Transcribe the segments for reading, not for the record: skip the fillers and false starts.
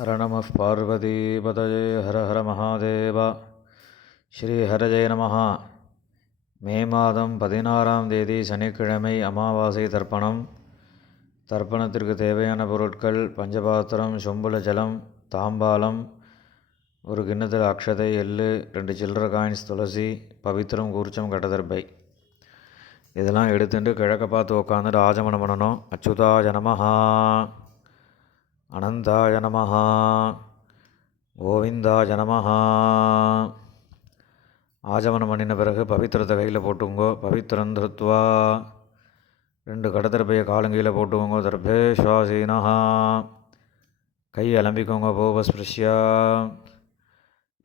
हर नमः पार्वतीपतये हर हर महादेव ஸ்ரீ ஹரஜய நமஹ. மே மாதம் 16ஆம் தேதி சனிக்கிழமை அமாவாசை தர்ப்பணம். தர்ப்பணத்திற்கு தேவையான பொருட்கள் பஞ்சபாத்திரம், சொம்புல ஜலம், தாம்பாலம், ஒரு கிண்ணத்தில் அக்ஷதை, எள்ளு, 2 சில்லற காயின்ஸ், துளசி, பவித்திரம், கூர்ச்சம், கடதர்பை இதெல்லாம் எடுத்துட்டு கிழக்க பார்த்து உட்காந்துட்டு ஆஜமனம் பண்ணணும். அச்சுதாய நமஹா, அனந்தாய நமஹா, கோவிந்தாய நமஹா. ஆஜமனம் பண்ணின பிறகு பவித்திரத்தை கையில் போட்டுங்கோ. பவித்திரம் திருத்வா 2 கடதர்பையை காலங்கையில் போட்டுக்கோங்க. தர்பே சுவாசீனஹா, கை அலம்பிக்கோங்க. பூபஸ்பிருஷ்யா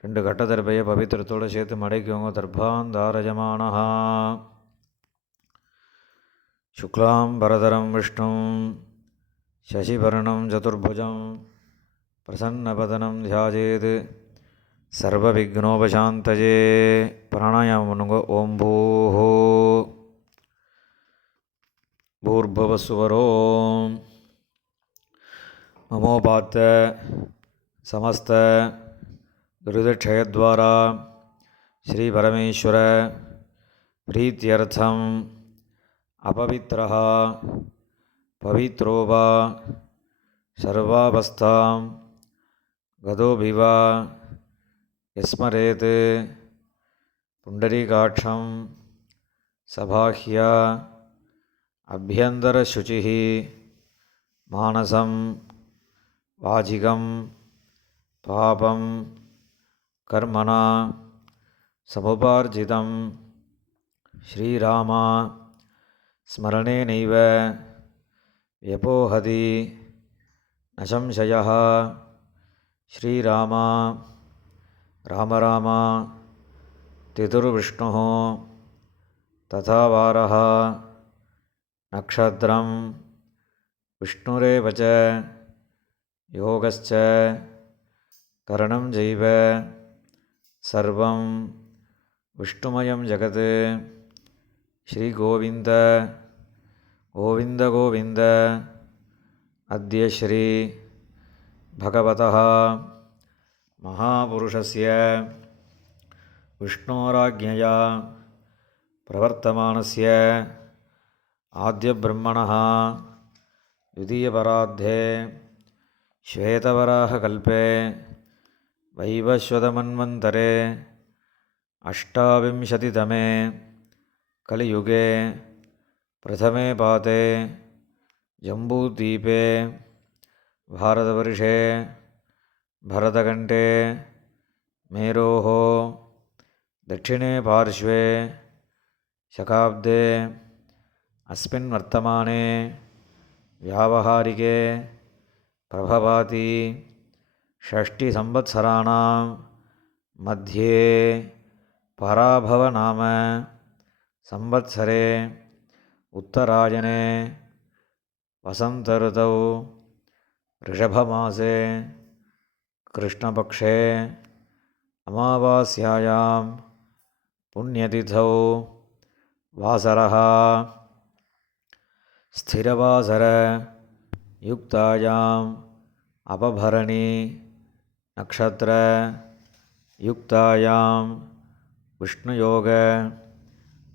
2 கட்டதர்பையை பவித்திரத்தோடு சேர்த்து மடைக்கோங்க. தர்பாந்தாரஜமானஹா. சுக்லாம் பரதரம் விஷ்ணும் சசிவர்ணம் சதுர்புஜம் பிரசன்னபதனம் தியாஜேத் சர்வவிக்னோபசாந்தயே. பிராணாயாமம் பண்ணுங்க. ஓம் பூஹோ பூர்பவசுவரோம் மமோபாத்த சமஸ்த துரிதக்ஷயத்வாரா ஸ்ரீ பரமேஸ்வர பிரீத்தியர்த்தம் அபவித்ரஹ பவித்ரோவா சர்வாவஸ்தாம் கதோபிவா யஸ்மரேத் புண்டரீகாட்சம் சபாஹ்யா அபியந்தரசுச்சிः மானசம் வாஜிகம் பாபம் கர்மணா சமுபார்ஜிதம் ஸ்ரீராமா ஸ்மரணேனைவ வ்யபோஹதி ந சம்சயः. ஸ்ரீராமா ராம ராம திதுர்விஷ்ணுः ததா வாரः நக்ஷத்ரம் விஷ்ணுரேவ ச யோகஸ்ச கரணம் ஜைவ சர்வம் விஷ்ணுமயம் ஜகத். ஸ்ரீ கோவிந்த கோவிந்த கோவிந்த. அத்ய ஸ்ரீ பகவதः மகாபுருஷஸ்ய விஷ்ணோராஜ்ஞயா பிரவர்த்தமானஸ்ய ஆத்யபிரம்மணः த்விதீயபரார்த்தே ஸ்வேதவராஹகல்பே வைவஸ்வதமன்வந்தரே அஷ்டாவிம்சதிதமே கலியுगे प्रथमे पाते जम्बूद्वीपे भारतवर्षे भरतखण्डे मेरोः दक्षिणे पार्श्वे शकाब्दे अस्मिन् वर्तमाने व्यावहारिके प्रभवाति षष्टिसंवत्सराणां मध्ये पराभवनाम संवत्सरे उत्तरायणे वसन्तऋतौ ऋषभमासे कृष्णपक्षे अमावास्यायां पुण्यतिथौ वासरः स्थिरवासरयुक्तायाम् अपभरणी नक्षत्रयुक्तायां विष्णुयोग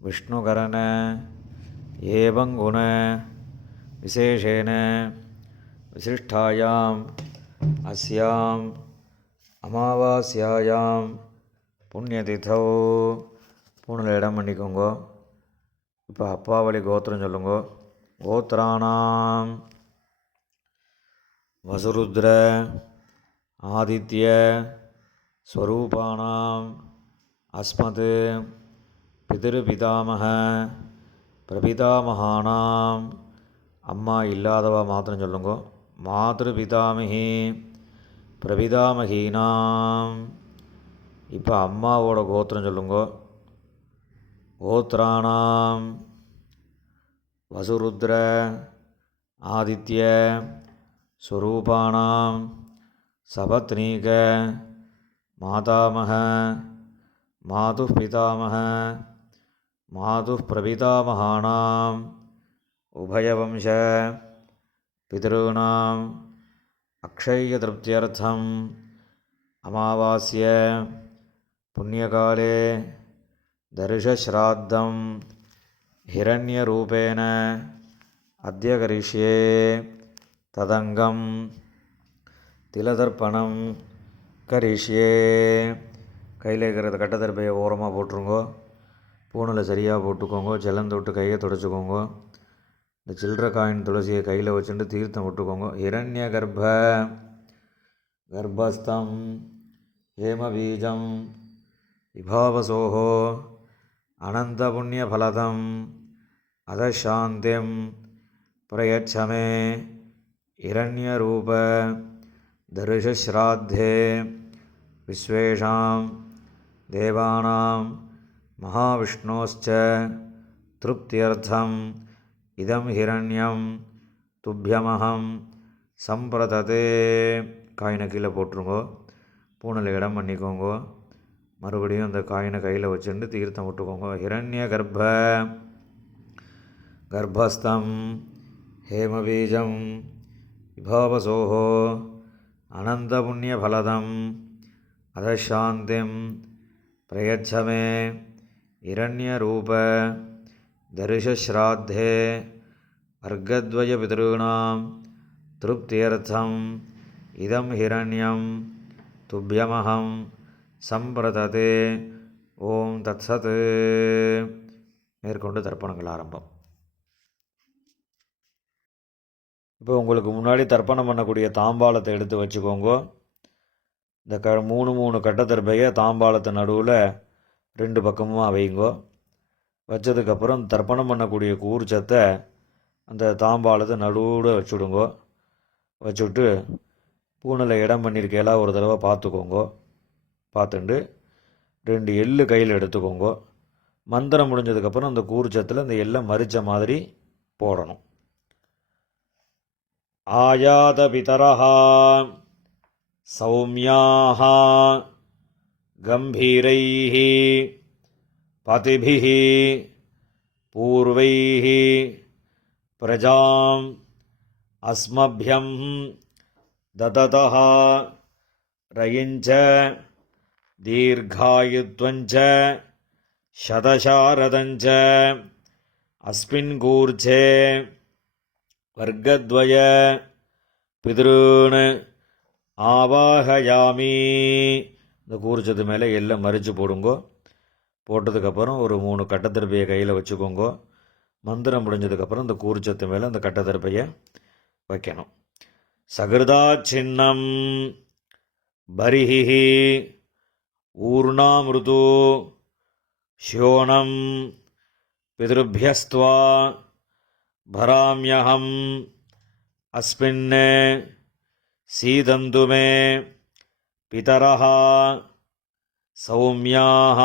विष्णुकरण एवं गुण विशेषेण विशिष्टायाम् अस्याम् अमावास्यायां पुण्यतिथौ. பூணில் இடம் பண்ணிக்கோங்க. இப்போ அப்பாவளி கோத்திரம் சொல்லுங்க. கோத்திராணாம் வசுருத்ர ஆதித்ய ஸ்வரூபாணாம் அஸ்மத் பிதிருபிதாமக பிரபிதாமகானாம். அம்மா இல்லாதவா மாத்திரம் சொல்லுங்க. மாத்ருபிதாமகி பிரபிதாமகீனாம். இப்போ அம்மாவோட கோத்திரம் சொல்லுங்க. கோத்திராணாம் வசுருத்ர ஆதித்ய ஸ்வரூபாணாம் சபத்னீக மாதாமக மாதுः பிதாமக மாதுः பிரபிதாமகானாம் உபயவம்ச பிதॄணாம் अक्षय्यतृप्त्यर्थम् अमावास्ये पुण्यकाले दर्शश्राद्धं हिरण्यरूपेण अद्य करिष्ये तदङ्गं तिलतर्पणं करिष्ये. கையில் இருக்கிற கட்டத்தர்பையை ஓரமாக போட்டுருங்கோ. பூணில் சரியாக போட்டுக்கோங்க. ஜலம் தொட்டு கையை துடைச்சிக்கோங்க. இந்த சில்லற காயின் துளசியை கையில் வச்சுட்டு தீர்த்தம் விட்டுக்கோங்க. ஹிரண்ய கர்ப்பஸ்தம் ஹேமபீஜம் விபாவசோஹோ அனந்த புண்ணியபலதம் அதசாந்திம் பிரயச்சமே இரண்யரூப தர்ஷஸ்ராத்தே விஸ்வேஷாம் தேவானாம் மகாவிஷ்ணோஸ்ச திருப்தியர்த்தம் இதம் ஹிரண்யம் துப்பியமஹம் சம்பிரததே. காயினை கீழே போட்டுருங்கோ. பூணில் இடம் பண்ணிக்கோங்க. மறுபடியும் அந்த காயினை கையில் வச்சுட்டு தீர்த்தம் விட்டுக்கோங்க. ஹிரண்ய கர்ப்பஸ்தம் ஹேமபீஜம் விபாவசோஹோ அனந்த புண்ணியபலதம் அதசாந்திம் பிரயச்சமே இரண்யரூப தர்ஷஸ்ராத்தே வர்க்கத்வய பிதॄணாம் திருப்தியர்த்தம் இதம் ஹிரண்யம் துப்பியமஹம் சம்பிரததே. ஓம் தத்சத். மேற்கொண்டு தர்ப்பணங்கள் ஆரம்பம். இப்போ உங்களுக்கு முன்னாடி தர்ப்பணம் பண்ணக்கூடிய தாம்பாளத்தை எடுத்து வச்சுக்கோங்க. இந்த மூணு கட்டத்தர்பையை தாம்பாளத்து நடுவில் 2 பக்கமும் வைங்கோ. வச்சதுக்கப்புறம் தர்ப்பணம் பண்ணக்கூடிய கூர்ச்சத்தை அந்த தாம்பாளத்தை நடுவில் வச்சுடுங்கோ. வச்சுட்டு பூணில் இடம் பண்ணியிருக்கையெல்லாம் ஒரு தடவை பார்த்துக்கோங்க. பார்த்துட்டு 2 எள்ளு கையில் எடுத்துக்கோங்க. மந்திரம் முடிஞ்சதுக்கப்புறம் அந்த கூர்ச்சத்தில் அந்த எள்ளை மறித்த மாதிரி போடணும். ஆயாத பிதரஹா சௌமியாஹ கம்பீரைஹ பதிபிஹ பூர்வைஹ பிரஜாம் அஸ்மப்யம் தததஹ ரயிஞ்ச தீர்காயுத்வஞ்ச சதசாரதஞ்ச அஸ்மின் கூர்ச்சே வர்க்கத்வய பிதॄன் ஆவாஹயாமி. இந்த கூர்ச்சத்து மேலே எல்லாம் மறித்து போடுங்கோ. போட்டதுக்கப்புறம் ஒரு 3 கட்டத்தர்பையை கையில் வச்சுக்கோங்க. மந்திரம் முடிஞ்சதுக்கப்புறம் இந்த கூர்ச்சத்து மேலே அந்த கட்டத்தர்பையை வைக்கணும். சகிருதா சின்னம் பரிஹி ஊர்ணாமிருது ஷியோனம் பிதృభ్యஸ்த்வா பராம்யஹம் அஸ்மின் சீதந்து மே பிதரஹ சௌமியாஹ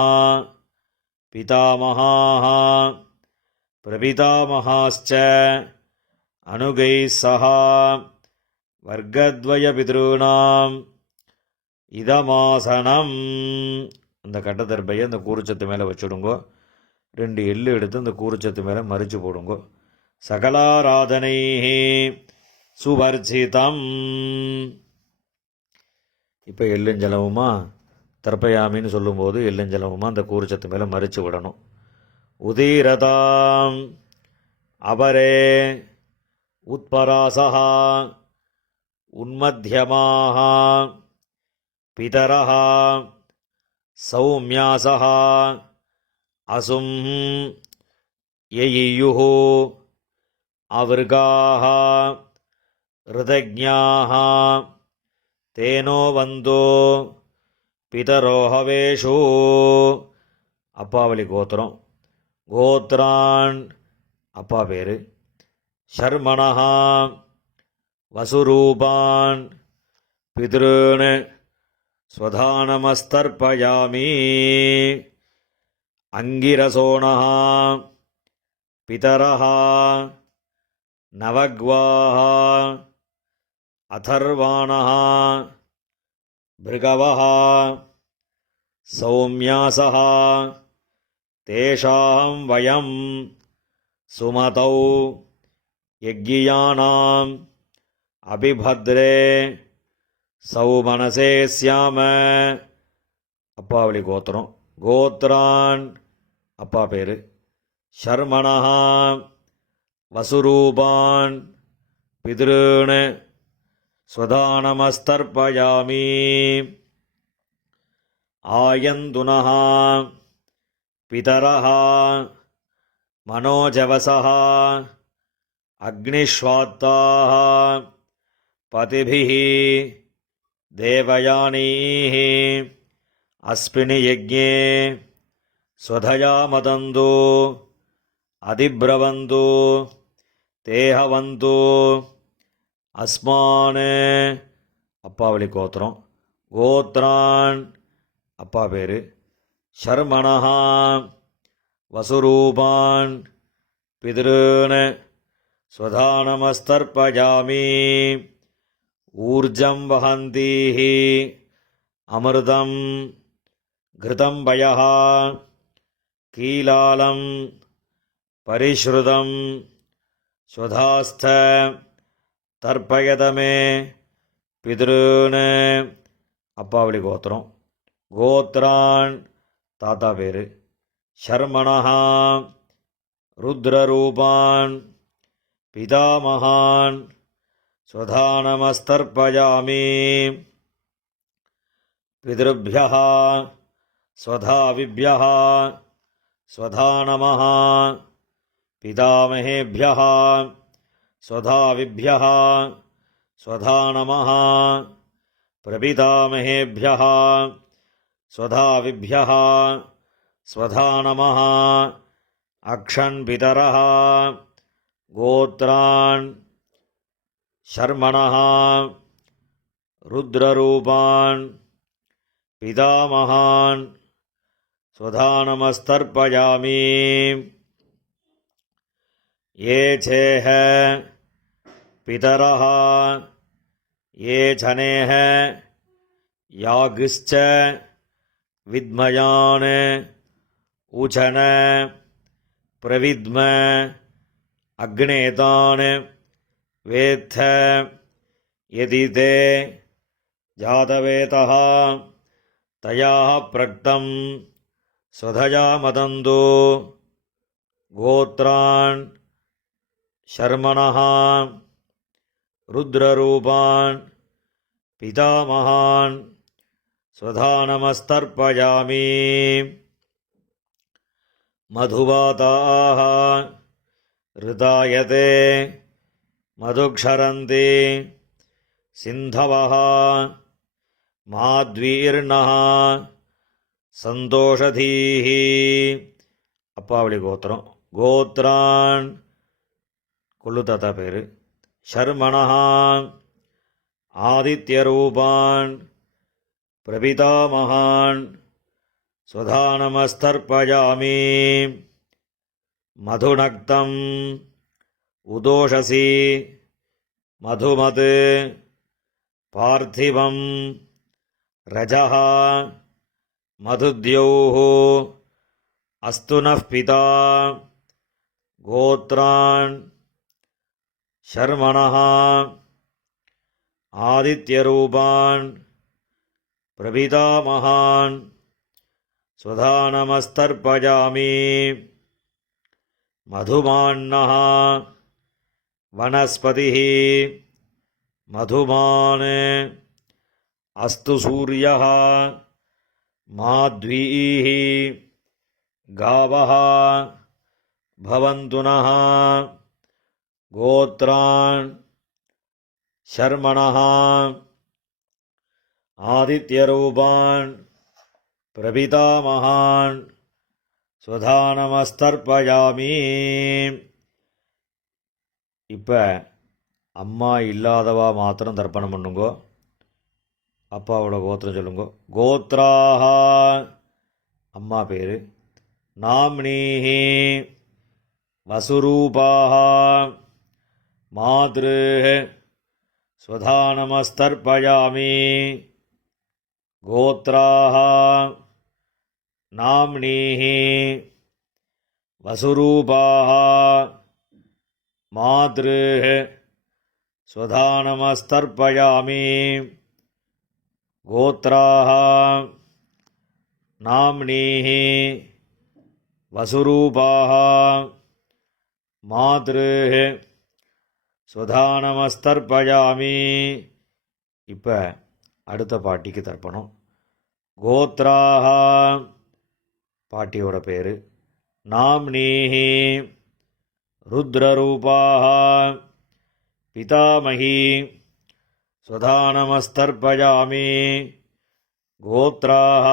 பிதாமஹாஹ பிரபிதாமஹாஸ்ச அனுகைः சஹ வர்க்கத்வய பிதॄணாம் இதமாசனம். அந்த கட்டத்தர்பையை அந்த கூர்ச்சத்து மேலே வச்சுடுங்கோ. 2 எள்ளு எடுத்து அந்த கூர்ச்சத்து மேலே மறித்து போடுங்கோ. சகலாராதனை சுவர்ச்சிதம். இப்போ எள்ளுஞ்சலவுமா தர்ப்பயாமின்னு சொல்லும்போது எள்ளுஞ்சலவுமா அந்த கூர்ச்சத்து மேலே மறித்து விடணும். உதீரதாம் அபரே உத்பராசஹ உன்மத்யமாஹ பிதரஹ சௌமியாசஹ அசும் யயியுः அவர்காஹ ருதஜ்ஞாஹ தேனோ வந்தோ பிதரோஹவேஷு. அப்பாவளி கோத்திரம். கோத்ரான் அப்பா பேர். ஷர்மணஹ வசுரூபான் பிதॄன் ஸ்வதானமஸ்தர்ப்பயாமி. அங்கிரசோணஹ பிதரஹ நவக்வாஹ அதர்வாணஹ பிருகவஹ சௌமியாசஹ தேஷாம் வயம் சுமதௌ யக்ஞியானாம் அபிபத்ரே சௌமனசே ஸ்யாம அப்பாவளி கோத்திரம். கோத்ரான் அப்பா பேர். ஷர்மணஹா வசுரூபான் பித்ருன் ஸ்வதானமஸ்தர்ப்பயாமி. ஆயந்துனஹ பிதரஹ மனோஜவசஹ அக்னிஷ்வாத்தாஹ பதிபிஹ தேவயானீஹ அஸ்மினி யஜ்ஞே ஸ்வதயா மதந்து அதிப்ரவந்து தேஹவந்து அஸ்மான் அப்பாவளி கோத்திரம். கோத்ரான் அப்பா பேர். ஷர்மணஹா வசுரூபான் பித்ருன் ஸ்வதானமஸ்தர்ப்பயாமி. ஊர்ஜம் வஹந்தீஹ அமிர்தம் கிருதம் பயஹ கீலாலம் பரிஷ்ருதம் ஸ்வதாஸ்த தர்ப்பயதமே பித்ருன் அப்பாவளி கோத்திரம். கோத்ரான் தாத்தா பேர். ஷர்மணஹா ருத்ரரூபான் பிதாமகான் ஸ்வதானமஸ்தர்ப்பயாமி. பித்ருभ्यः ஸ்வதாவிभ्यः ஸ்வதானமः. பிதாமகேभ्यः ஸ்வதாவிभ्यः ஸ்வதானமः. பிரபிதாமகேभ्यः ஸ்வதாவிभ्यः ஸ்வதானமः. அக்ஷன் பிதரः. கோத்ரான் ஷர்மணஹா ருத்ரரூபான் பிதாமகான் ஸ்வதானமஸ்தர்ப்பயாமி. ये चेह पितरः ये जनेह यागिश्च विद्मयान् उचन प्रविद्म अग्नेतान् वेत्थ यदि ते जातवेतः तयाः प्रक्तं स्वधया मदन्तु. गोत्रान् ஷர்மணஹ ருத்ரரூபான் பிதாமகான் ஸ்வதானமஸ்தர்ப்பயாமி. மதுவாதாः ரிதாயதே மதுக்ஷரந்தி சிந்தவः மாத்வீர்ணः சந்தோஷதீः அப்பாவளி கோத்திரம். கோத்ரான் கொள்ளு தாத்தா பேர். ஷர்மணஹா ஆதித்யரூபான் பிரபிதாமகான் ஸ்வதானமஸ்தர்ப்பயாமி. மதுநக்தம் உதோஷசி மதுமத் பார்த்திவம் ரஜஹ மதுத்யௌः அஸ்து நः பிதா. கோத்ரான் ஷர்மணஹா ஆதித்யரூபான் பிரபிதாமகான் ஸ்வதானமஸ்தர்ப்பயாமி. மதுமான்னः வனஸ்பதிः மதுமான் அஸ்து சூரியः மாத்வீः காவः பவந்து நः. கோத்ரான் ஷர்மணஹா ஆதித்யரூபான் பிரபிதாமகான் ஸ்வதானமஸ்தர்ப்பயாமி. இப்போ அம்மா இல்லாதவா மாத்திரம் தர்ப்பணம் பண்ணுங்கோ. அப்பாவோட கோத்திரம் சொல்லுங்கோ. கோத்ராஹ அம்மா பேர். நாம்னீஹி வசுரூபாஹ மாத்ருஹ ஸ்வதானமஸ்தர்ப்பயாமி. கோத்ராஹ நாம்னீஹி வசுரூபாஹ மாத்ருஹ ஸ்வதானமஸ்தர்ப்பயாமி. கோத்ராः நாம்னீः வசுரூபாः மாத்ருः சுதானமஸ்தர்ப்பயாமி. இப்போ அடுத்த பாட்டிக்கு தர்ப்பணம். கோத்ராः பாட்டியோட பேர். நாம்னீஹி ருத்ரரூபாः பிதாமகி சுதானமஸ்தர்ப்பயாமி. கோத்ராः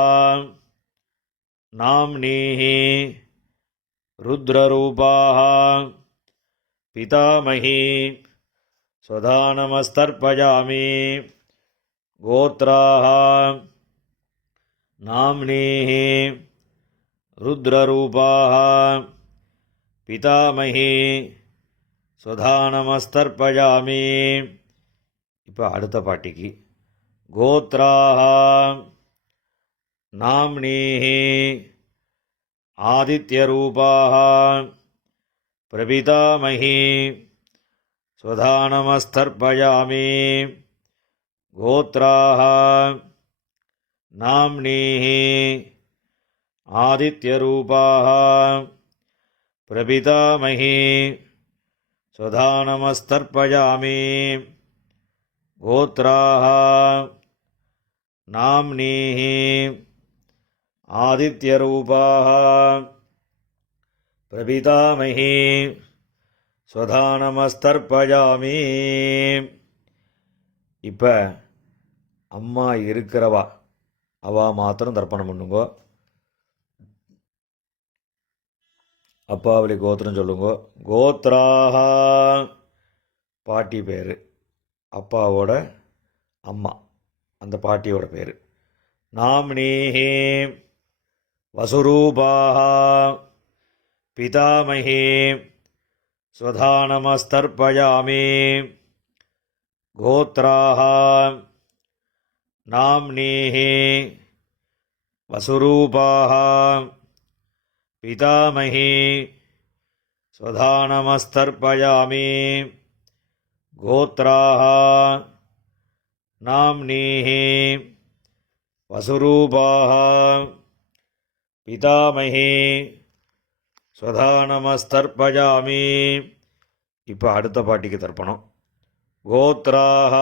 நாம்னீஹி ருத்ரரூபாः பிதாமகி சுதானமஸ்தர்ப்பயாமி. கோத்ராः நாம்னீஹி ருத்ரரூபாः பிதாமகி சுதானமஸ்தர்ப்பயாமி. இப்போ அடுத்த பாட்டிக்கு. கோத்ராः நாம்னீஹி ஆதித்யரூபாः பிரபிதாமகி சுதானமஸ்தர்ப்பயாமி. கோத்ராः நாம்னீஹி ஆதித்யரூபாः பிரபிதாமகி சுதானமஸ்தர்ப்பயாமி. கோத்ராः நாம்னீஹி ஆதித்யரூபாः பிரபிதாமகி சுதானமஸ்தர்ப்பயாமி. இப்போ அம்மா இருக்கிறவா அவா மாத்திரம் தர்ப்பணம் பண்ணுங்கோ. அப்பாவளி கோத்திரம் சொல்லுங்கோ. கோத்ராः பாட்டி பேர், அப்பாவோட அம்மா, அந்த பாட்டியோட பேர். நாம்னீஹி வசுரூபாः பிதாமகி சுதானமஸ்தர்ப்பயாமி. கோத்ராः நாம்னீஹி வசுரூபாः பிதாமகி சுதானமஸ்தர்ப்பயாமி. கோத்ராः நாம்னீஹி வசுரூபாः பிதாமகி சுதானமஸ்தர்ப்பயாமி. இப்போ அடுத்த பாட்டிக்கு தர்ப்பணம். கோத்ராः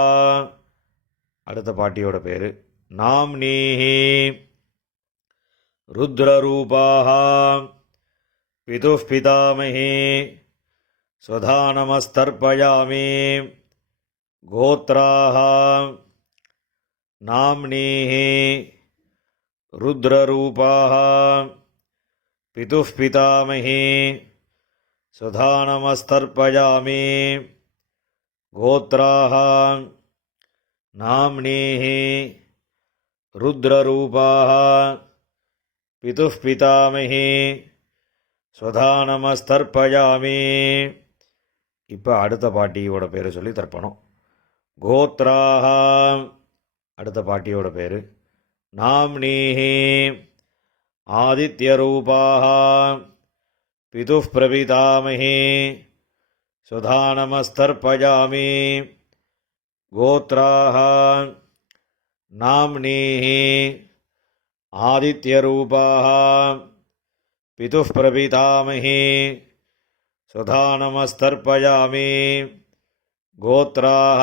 அடுத்த பாட்டியோட பேர். நாம்னீஹி ருத்ரரூபாः பிதுः பிதாமகி சுதானமஸ்தர்ப்பயாமி. கோத்ராः நாம்னீஹி ருத்ரரூபாः பிதுः பிதாமகி சுதானமஸ்தர்ப்பயாமி. கோத்ராः நாம்னீஹி ருத்ரரூபாः பிதுः பிதாமகி சுதானமஸ்தர்ப்பயாமி. இப்போ அடுத்த பாட்டியோட பேர் சொல்லி தர்ப்பணம். கோத்ராः அடுத்த பாட்டியோட பேர். நாம்னீஹி ஆதித்யரூபாः பிதுः பிரபிதாமகி சுதானமஸ்தர்ப்பயாமி. கோத்ராः நாம்னீஹி ஆதித்யரூபாः பிதுः பிரபிதாமகி சுதானமஸ்தர்ப்பயாமி. கோத்ராः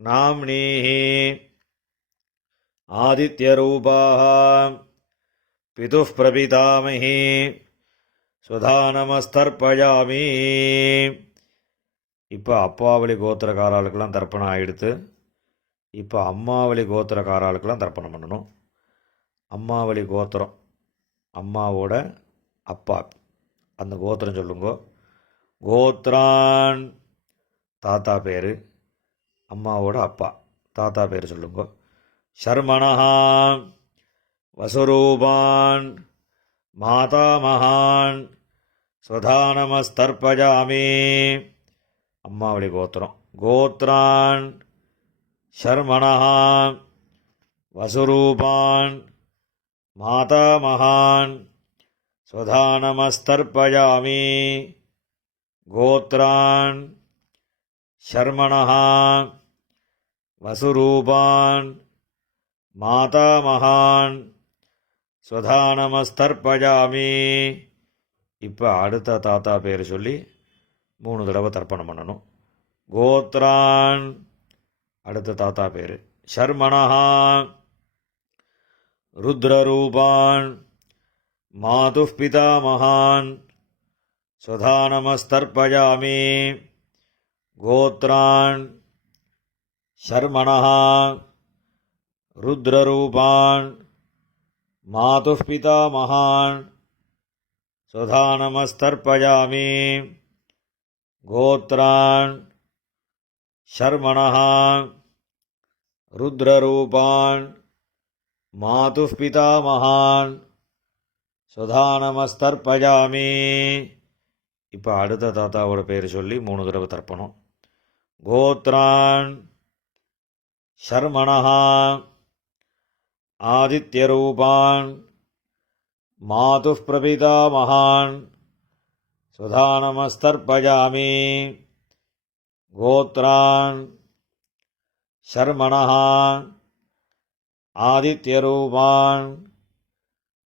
நாம்னீஹி ஆதித்யரூபாः பிதுः பிரபிதாமகி சுதானமஸ்தர்ப்பயாமி. இப்போ அப்பாவளி கோத்திரக்காராளுக்கெல்லாம் தர்ப்பணம் ஆகிடுத்து. இப்போ அம்மாவளி கோத்திரக்காராளுக்கெல்லாம் தர்ப்பணம் பண்ணணும். அம்மாவளி கோத்திரம், அம்மாவோட அப்பா, அந்த கோத்திரம் சொல்லுங்கோ. கோத்ரான் தாத்தா பேர், அம்மாவோட அப்பா தாத்தா பேர் சொல்லுங்கோ. சர்மணஹா வசுரூபான் மாதாமகான் சுதானமஸ்தர்ப்பயாமி. அம்மாவளி கோத்திரம். கோத்ரான் சர்மணஹா வசுரூபான் மாதாமகான் சுதானமஸ்தர்ப்பயாமி. கோத்ரான் சர்மணஹா வசுரூபான் மாதாமகான் ஸ்வதானமஸ்தர்ப்பயாமி. இப்போ அடுத்த தாத்தா பேர் சொல்லி 3 தடவை தர்ப்பணம் பண்ணணும். கோத்ரான் அடுத்த தாத்தா பேர். ஷர்மணஹா ருத்ரரூபான் மாதுः பிதாமகான் ஸ்வதானமஸ்தர்ப்பயாமி. கோத்ரான் ஷர்மணஹா ருத்ரரூபான் மாதுः பிதாமகான் ஸ்வதானமஸ்தர்ப்பயாமி. கோத்ரான் ஷர்மணஹா ருத்ரரூபான் மாதுः பிதாமகான் ஸ்வதானமஸ்தர்ப்பயாமி. இப்போ அடுத்த தாத்தாவோட பேர் சொல்லி 3 தடவை தர்ப்பணம். கோத்ரான் ஷர்மணஹா ஆதித்யரூபான் மாதுः பிரபிதாமகான் ஸ்வதானமஸ்தர்ப்பயாமி. கோத்ரான் ஷர்மணஹா ஆதித்யரூபான்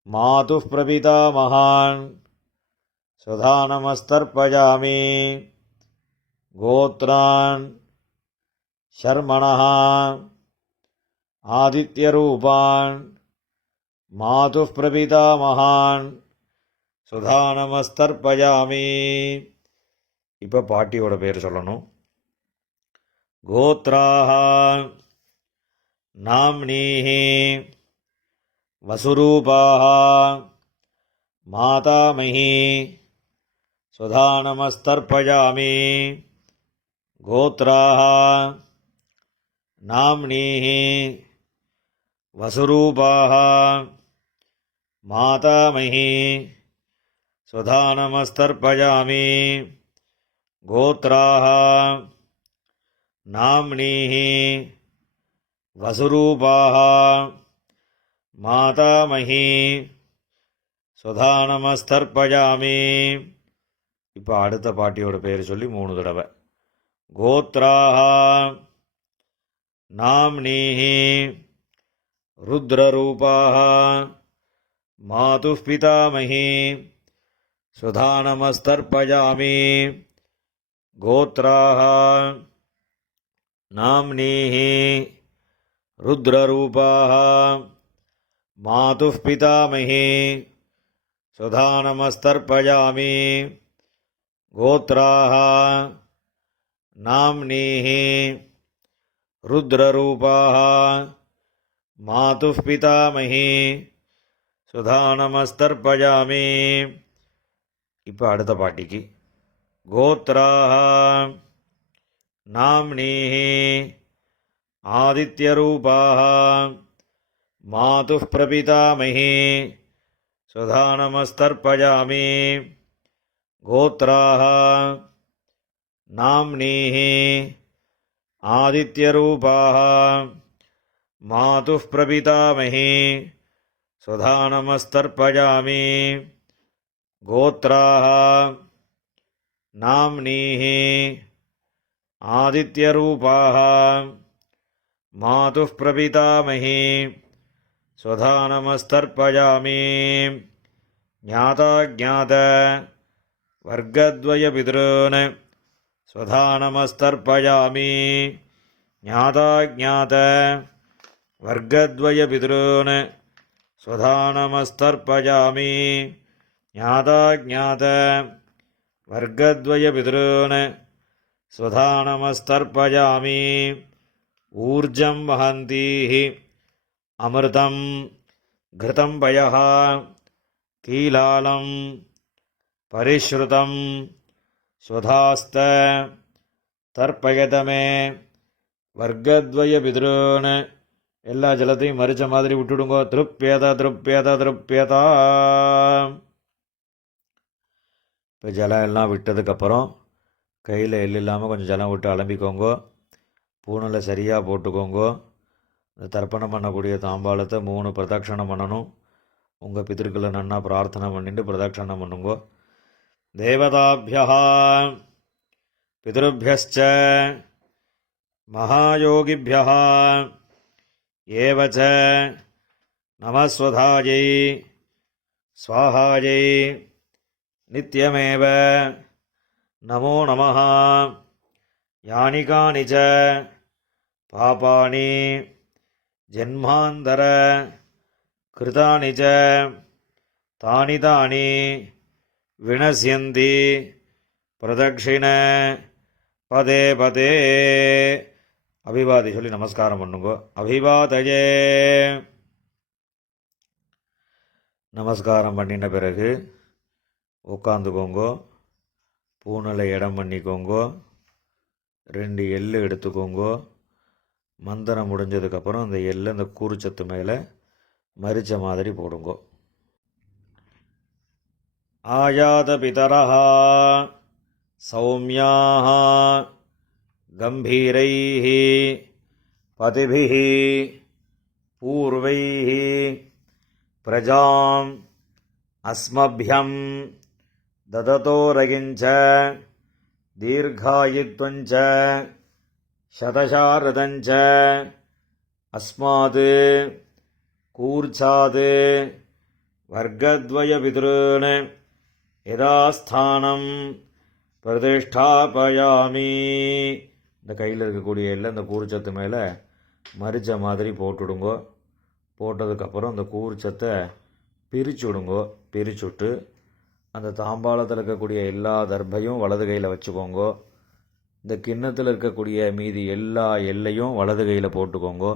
மாதுः பிரபிதாமகான் ஸ்வதானமஸ்தர்ப்பயாமி. கோத்ரான் ஷர்மணஹா ஆதித்யரூபான் மாதுः பிரபிதாமகான் ஸ்வதானமஸ்தர்ப்பயாமி. இப்போ பாட்டியோட பேர் சொல்லணும். கோத்ராஹ நாம்னீஹ வசுரூபாஹ மாதாமஹி ஸ்வதானமஸ்தர்ப்பயாமி. கோத்ராஹ நாம்னீஹ வசுரூபாஹ மாதாமஹி ஸ்வதானமஸ்தர்ப்பயாமி. கோத்ராஹ நாம்னீஹ வசுரூபாஹ மாதாமஹி ஸ்வதானமஸ்தர்ப்பயாமி. இப்போ அடுத்த பாட்டியோட பேர் சொல்லி 3 தடவை. கோத்ராஹ நாம்னீஹ ருத்ரரூபாஹ மாதுः பிதாமஹி ஸ்வதானமஸ்தர்ப்பயாமி. கோத்ராஹ நாம்னீஹ ருத்ரரூபாஹ மாதுः பிதாமஹி ஸ்வதானமஸ்தர்ப்பயாமி. கோத்ராஹ நாம்னீஹ ருத்ரரூபாஹ மாதுः பிதாமஹி ஸ்வதானமஸ்தர்ப்பயாமி. இப்போ அடுத்த பாட்டிக்கு. கோத்ராஹ நாம்னீஹ ஆதித்யரூபாஹ மாதுः பிரபிதாமஹி ஸ்வதானமஸ்தர்ப்பயாமி. கோத்ராஹ நாம்னீஹ ஆதித்யரூபாஹ மாதுः பிரபிதாமஹி ஸ்வதானமஸ்தர்ப்பயாமி. கோத்ராஹ நாம்னீஹ ஆதித்யரூபாஹ மாதுः பிரபிதாமஹி ஸ்வதானமஸ்தர்ப்பயாமி. ஞாதாஜ்ஞாத வர்க்கத்வயபிதॄன் ஸ்வதானமஸ்தர்ப்பயாமி. ஞாதாஜ்ஞாத வர்க்கத்வயபிதॄன் ஸ்வதானமஸ்தர்ப்பயாமி. ஞாதாஜ்ஞாத வர்க்கத்வயபிதॄன் ஸ்வதானமஸ்தர்ப்பயாமி. ஊர்ஜம் வஹந்தீஹ அமிர்தம் கிருதம் பயஹ கீலாலம் பரிஸ்ருதம் ஸ்வதாஸ்த தர்ப்பயதமே. வர்க்கத்வயபிதॄன் எல்லா ஜலத்தையும் மறிச்ச மாதிரி விட்டுடுங்கோ. திருப்யத திருப்யத திருப்யதா. இப்போ ஜலம் எல்லாம் விட்டதுக்கப்புறம் கையில் எள் இல்லாமல் கொஞ்சம் ஜலம் விட்டு அலம்பிக்கோங்கோ. பூணில் சரியாக போட்டுக்கோங்கோ. இந்த தர்ப்பணம் பண்ணக்கூடிய தாம்பாளத்தை 3 பிரதட்சணம் பண்ணணும். உங்கள் பித்திருக்களை நன்னா பிரார்த்தனை பண்ணிட்டு பிரதட்சணம் பண்ணுங்கோ. தேவதாபியா பிதృभ्यश्च महायोगिभ्यः एव च नमस्वधायै स्वाहायै नित्यमेव नमो नमः। यानि कानि च पापानि जन्मान्तर कृतानि च तानि तानि विनश्यन्ति प्रदक्षिण पदे पदे। அபிவாதி சொல்லி நமஸ்காரம் பண்ணுங்க. அபிவாதயே. நமஸ்காரம் பண்ணின பிறகு உட்காந்துக்கோங்கோ. பூனலை இடம் பண்ணிக்கோங்கோ. 2 எள்ளு எடுத்துக்கோங்கோ. மந்திரம் முடிஞ்சதுக்கப்புறம் அந்த எள்ளு அந்த கூறுச்சத்து மேலே மரிச்ச மாதிரி போடுங்கோ. ஆயாத பிதரஹ சௌமியாஹ கம்பீரைஹ பதிபிஹ பூர்வைஹ பிரஜாம் அஸ்மப்யம் தததோரகிஞ்ச தீர்காயுத்வஞ்ச சதசாரதஞ்ச அஸ்மாத் கூர்ச்சாத் வர்க்கத்வய பித்ருன் யதாஸ்தானம் பிரதிஷ்டாபயாமி. இந்த கையில் இருக்கக்கூடிய எல்லாம் இந்த கூர்ச்சத்து மேலே மரிச்ச மாதிரி போட்டுடுங்கோ. போட்டதுக்கப்புறம் அந்த கூர்ச்சத்தை பிரித்து விடுங்கோ. பிரிச்சுட்டு அந்த தாம்பாளத்தில் இருக்கக்கூடிய எல்லா தர்பையும் வலது கையில் வச்சுக்கோங்கோ. இந்த கிண்ணத்தில் இருக்கக்கூடிய மீதி எல்லா எல்லையும் வலது கையில் போட்டுக்கோங்கோ.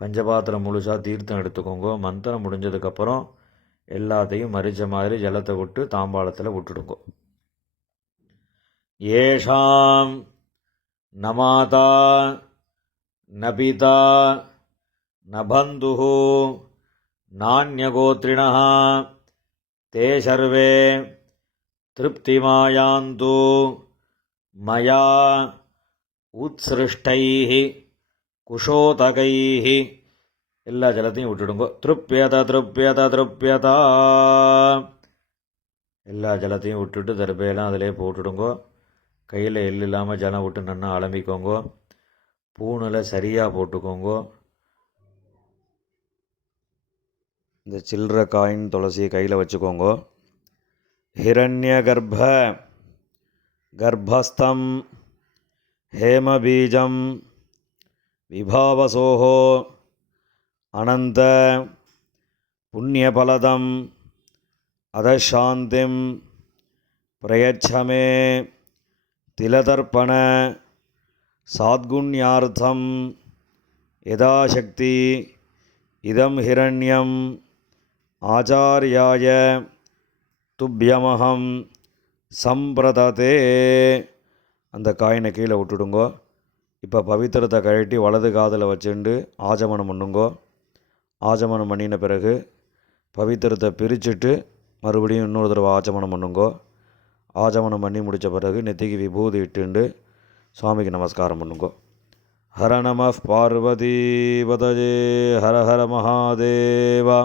பஞ்சபாத்திரம் முழுசாக தீர்த்தம் எடுத்துக்கோங்கோ. மந்திரம் முடிஞ்சதுக்கப்புறம் எல்லாத்தையும் மரிச்ச மாதிரி ஜலத்தை விட்டு தாம்பாளத்தில் விட்டுடுங்கோ. ஏஷாம் நமாதா நபிதா நபந்துஹு நான்யகோத்ரிணः தே சர்வே திருப்திமாயாந்து மயா உத்ஸ்ருஷ்டைः குஷோதகைः. எல்லா ஜலத்தையும் விட்டுடுங்கோ. திருப்யத திருப்யத திருப்யதா. எல்லா ஜலத்தையும் விட்டுட்டு தர்பையெல்லாம் அதிலே போட்டுடுங்கோ. கையில் எள்ளு இல்லாமல் ஜலம் விட்டு நல்லா அலம்பிக்கோங்கோ. பூனில் சரியாக போட்டுக்கோங்கோ. இந்த சில்லற காயின் துளசியை கையில் வச்சுக்கோங்கோ. ஹிரண்ய கர்ப்பஸ்தம் ஹேமபீஜம் விபாவசோஹோ அனந்த புண்ணியபலதம் அதசாந்திம் பிரயச்சமே திலதர்ப்பண சாத்குண்யார்த்தம் யதாசக்தி இதம் ஹிரண்யம் ஆச்சார்யாய துப்யமஹம் சம்பிரததே. அந்த காயினை கீழே விட்டுடுங்கோ. இப்போ பவித்திரத்தை கழட்டி வலது காதில் வச்சுண்டு ஆஜமனம் பண்ணுங்கோ. ஆஜமனம் பண்ணின பிறகு பவித்திரத்தை பிரிச்சுட்டு மறுபடியும் இன்னொரு தடவை ஆச்சமனம் பண்ணுங்கோ. ஆச்சமனம் பண்ணி முடித்த பிறகு நெத்திக்கு விபூதி இட்டுண்டு சுவாமிக்கு நமஸ்காரம் பண்ணுங்கோ. ஹர நம பார்வதி பதஜே ஹர ஹர மகாதேவா.